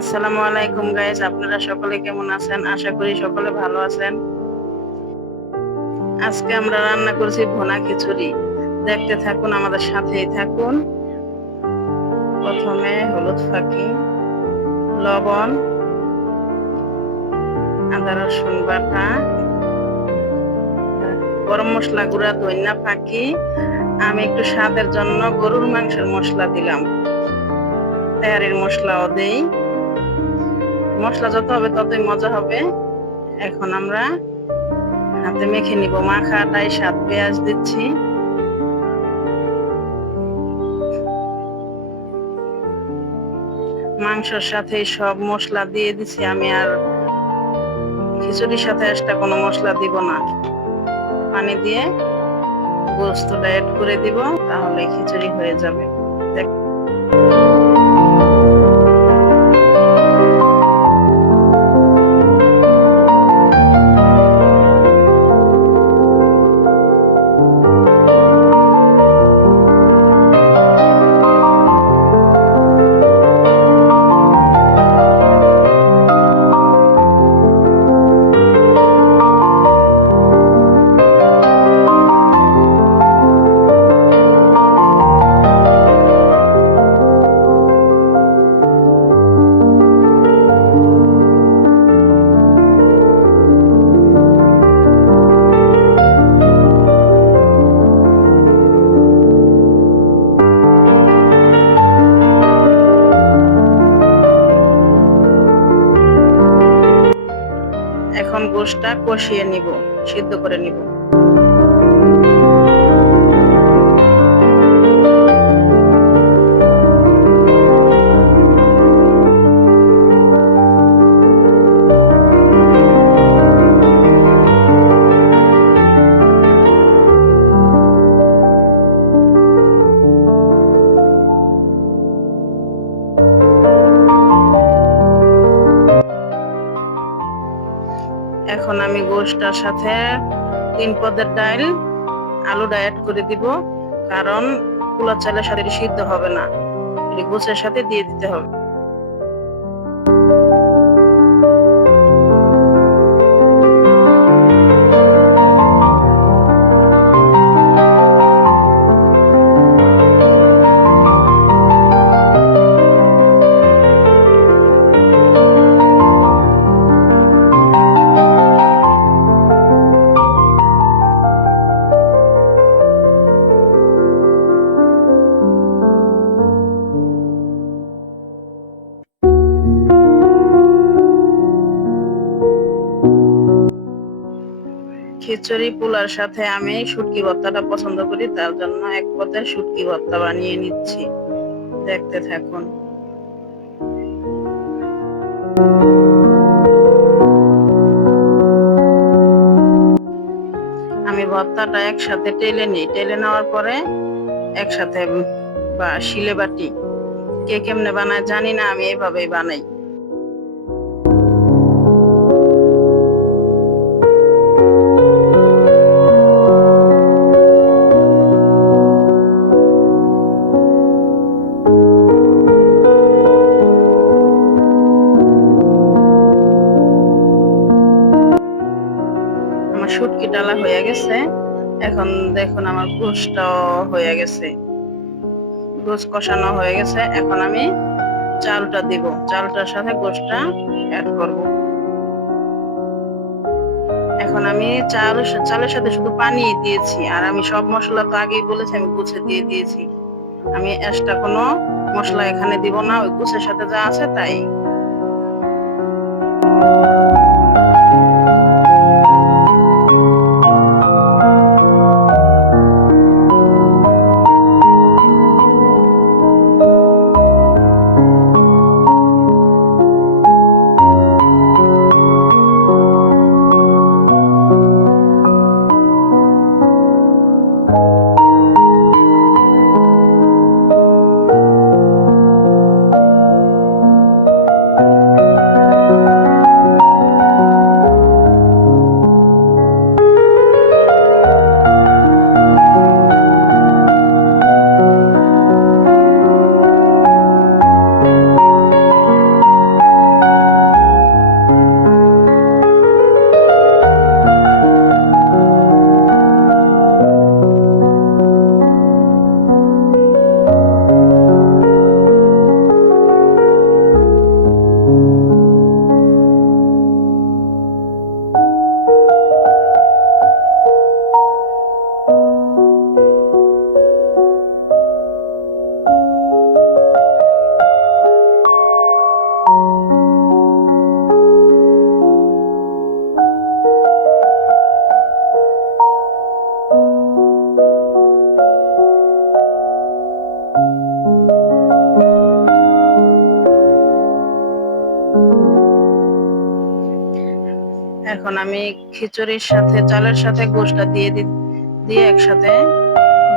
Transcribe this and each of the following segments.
আসসালামু আলাইকুম গাইস আপনারা সকলে কেমন আছেন? আশা করি সকলে ভালো আছেন। আজকে আমরা রান্না করছি ভোনা খিচুড়ি। দেখতে থাকুন, আমাদের সাথেই থাকুন। প্রথমে হলুদ ফাঁকি, লবণ, আদা, রসুন বাটা, গরম মশলা গুঁড়া, ধনিয়া ফাঁকি। আমি একটু স্বাদের জন্য গরুর মাংসের মশলা দিলাম। তেয়ারির মশলাও দেই। মশলা যত হবে ততই মজা হবে। এখন আমরা হাতে মেখে নিব। মাখাটাই সাত পেঁয়াজ দিচ্ছি। মাংসের সাথে সব মশলা দিয়ে দিছি। আমি আর খিচুড়ির সাথে একটা কোনো মশলা দিব না। পানি দিয়ে গোস্তটা অ্যাড করে দিব, তাহলে খিচুড়ি হয়ে যাবে। এখন গোশটা কষিয়ে নিব সিদ্ধ করে নিব। এখন আমি গোশটার সাথে তিন পদের ডাল আলু ডায়েট করে দিব, কারণ পোলা চালের সাথে সিদ্ধ হবে না। গোছের সাথে দিয়ে দিতে হবে। খিচুড়ি পোলার সাথে আমি শুটকি ভর্তাটা পছন্দ করি, তার জন্য এক পদের শুটকি ভর্তা বানিয়ে নিচ্ছি। দেখতে থাকুন। আমি ভর্তাটা একসাথে টেলে নিই। টেলে নেওয়ার পরে একসাথে বা শিলে বাটি। কে কেমনে বানায় জানি না, আমি এইভাবেই বানাই। শুটকি ডালা হয়ে গেছে। এখন দেখুন আমার গোশটাও হয়ে গেছে। গোস কষানো হয়ে গেছে। এখন আমি চালটা দিব। চালটার সাথে গোশটা অ্যাড করব। এখন আমি চাল, চালের সাথে শুধু পানি দিয়েছি। আর আমি সব মশলা তো আগেই বলেছি, আমি গুছে দিয়ে দিয়েছি। আমি এক্সট্রা কোনো মশলা এখানে দিব না। ওই গুছের সাথে যা আছে তাই। এখন আমি খিচুড়ির সাথে, চালের সাথে গোসটা দিয়ে দিয়ে একসাথে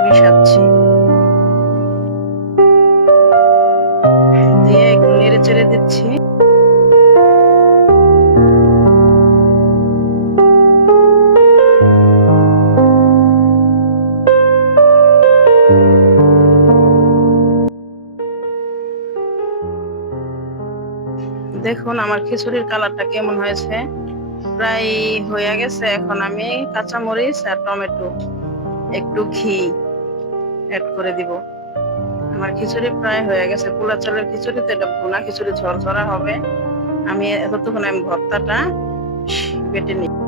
মিশাচ্ছি। দিয়ে একটু নেড়ে চেড়ে দিচ্ছি। দেখুন, আমার খিচুড়ির কালারটা কেমন হয়েছে। প্রায় হয়ে গেছে এখন আমি কাঁচামরিচ আর টমেটো, একটু ঘি অ্যাড করে দিব। আমার খিচুড়ি প্রায় হয়ে গেছে। পোলা চালের খিচুড়ি তো এটা পোনা খিচুড়ি ঝরঝরা হবে। আমি এতক্ষণ আমি ভর্তাটা বেটে নিই।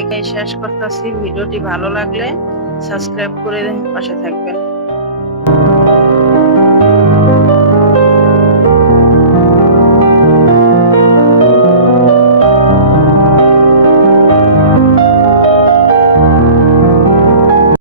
এখানে শেষ করতেছি। ভিডিওটি ভালো লাগলে সাবস্ক্রাইব করে পাশে থাকবেন।